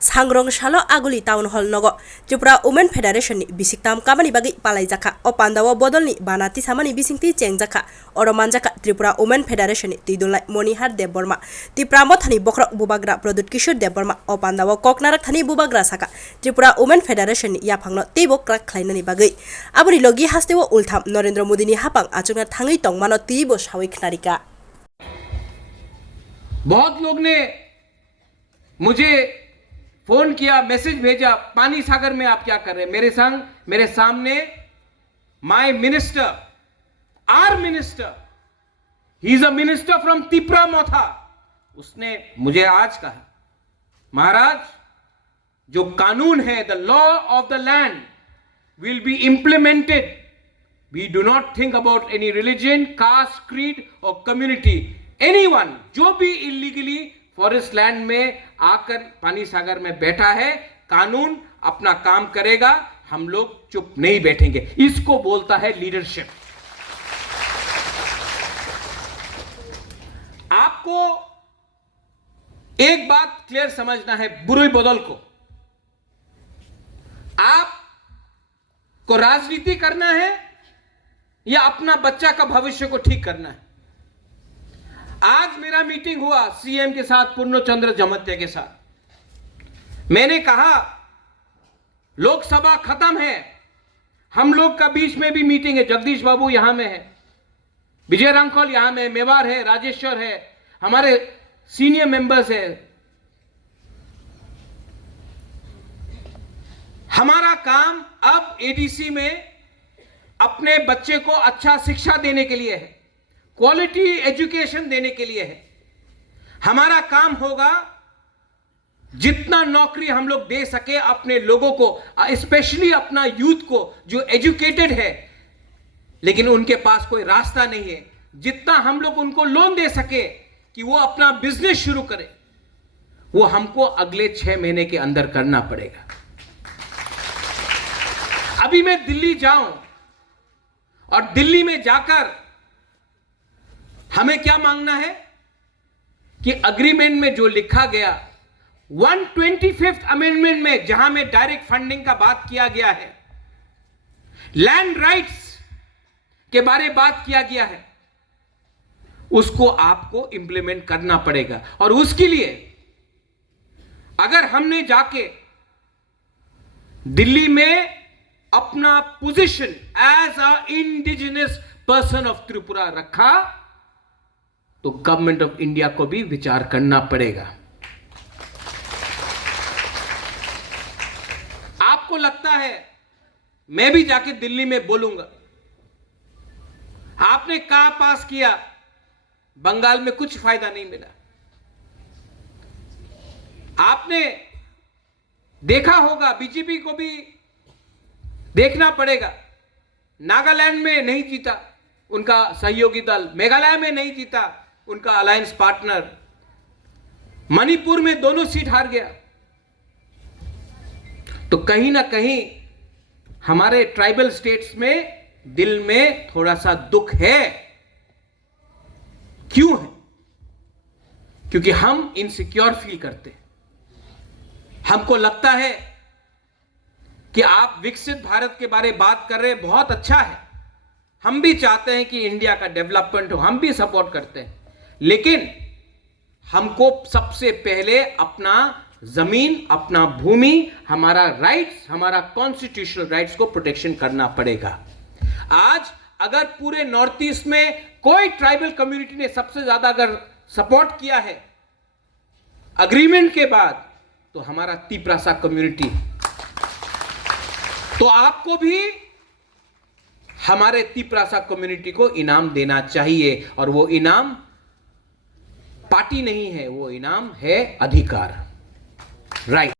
सांग्रं सालो आगुली town hall नगो त्रिपुरा वुमेन फेडरेशन नि बिसिकताम कामानि बागै पालाइजाखा ओ पान्दावा बदलनि बानाति सामानि बिसिंति चेंजाखा अरो मानजाखा त्रिपुरा वुमेन फेडरेशन नि तिदुलाइ मणिहार देबबर्मा त्रिपुरा मथानि बख्र बुबाग्रा प्रदुत किशोर देबबर्मा ओ पान्दावा ककनारक थानि बुबाग्रा साका त्रिपुरा वुमेन फेडरेशन नि याफांनो तेबो क्राक खालायनानि बागै आबुनि लगी हास्तेव उल्थाम नरेंद्र मोदी नि हापां आचुंना थाङै तंमानो तिबो सावै खनारिका। बहुत लोग ने मुझे फोन किया, मैसेज भेजा, पानी सागर में आप क्या कर रहे हैं। मेरे सामने my minister, our minister, he is a minister from Tripura Motha, उसने मुझे आज कहा, महाराज जो कानून है, the law of the land will be implemented, we do not think about any religion, caste, creed और कम्युनिटी, एनीवन जो भी इलीगली फॉरेस्ट लैंड में आकर पानी सागर में बैठा है, कानून अपना काम करेगा, हम लोग चुप नहीं बैठेंगे। इसको बोलता है लीडरशिप। आपको एक बात क्लियर समझना है, बुरे बदल को, आपको राजनीति करना है या अपना बच्चा का भविष्य को ठीक करना है। आज मेरा मीटिंग हुआ सीएम के साथ, पूर्ण चंद्र जमत्या के साथ। मैंने कहा लोकसभा खत्म है, हम लोग का बीच में भी मीटिंग है। जगदीश बाबू यहां में है, विजय रांखोल यहां में, मेवार है, राजेश्वर है, हमारे सीनियर मेंबर्स है। हमारा काम अब एडीसी में अपने बच्चे को अच्छा शिक्षा देने के लिए है, क्वालिटी एजुकेशन देने के लिए है। हमारा काम होगा जितना नौकरी हम लोग दे सके अपने लोगों को, स्पेशली अपना यूथ को जो एजुकेटेड है लेकिन उनके पास कोई रास्ता नहीं है, जितना हम लोग उनको लोन दे सके कि वो अपना बिजनेस शुरू करे, वो हमको अगले 6 महीने के अंदर करना पड़ेगा। अभी मैं दिल्ली जाऊं और दिल्ली में जाकर हमें क्या मांगना है कि अग्रीमेंट में जो लिखा गया 125th अमेंडमेंट में, जहां में डायरेक्ट फंडिंग का बात किया गया है, लैंड राइट्स के बारे बात किया गया है, उसको आपको इंप्लीमेंट करना पड़ेगा। और उसके लिए अगर हमने जाके दिल्ली में अपना position as a indigenous person of Tripura रखा तो गवर्नमेंट ऑफ इंडिया को भी विचार करना पड़ेगा। आपको लगता है मैं भी जाके दिल्ली में बोलूंगा, आपने कहा पास किया, बंगाल में कुछ फायदा नहीं मिला। आपने देखा होगा, बीजेपी को भी देखना पड़ेगा, नागालैंड में नहीं जीता उनका सहयोगी दल, मेघालय में नहीं जीता उनका अलायंस पार्टनर, मणिपुर में दोनों सीट हार गया। तो कहीं ना कहीं हमारे ट्राइबल स्टेट्स में दिल में थोड़ा सा दुख है। क्यों है? क्योंकि हम इनसिक्योर फील करते हैं। हमको लगता है कि आप विकसित भारत के बारे में बात कर रहे हैं, बहुत अच्छा है, हम भी चाहते हैं कि इंडिया का डेवलपमेंट हो, हम भी सपोर्ट करते हैं, लेकिन हमको सबसे पहले अपना जमीन, अपना भूमि, हमारा राइट्स, हमारा कॉन्स्टिट्यूशनल राइट्स को प्रोटेक्शन करना पड़ेगा। आज अगर पूरे नॉर्थ ईस्ट में कोई ट्राइबल कम्युनिटी ने सबसे ज्यादा अगर सपोर्ट किया है अग्रीमेंट के बाद, तो हमारा तिप्रासा कम्युनिटी। तो आपको भी हमारे तिप्रासा कम्युनिटी को इनाम देना चाहिए, और वो इनाम पार्टी नहीं है, वो इनाम है अधिकार, राइट।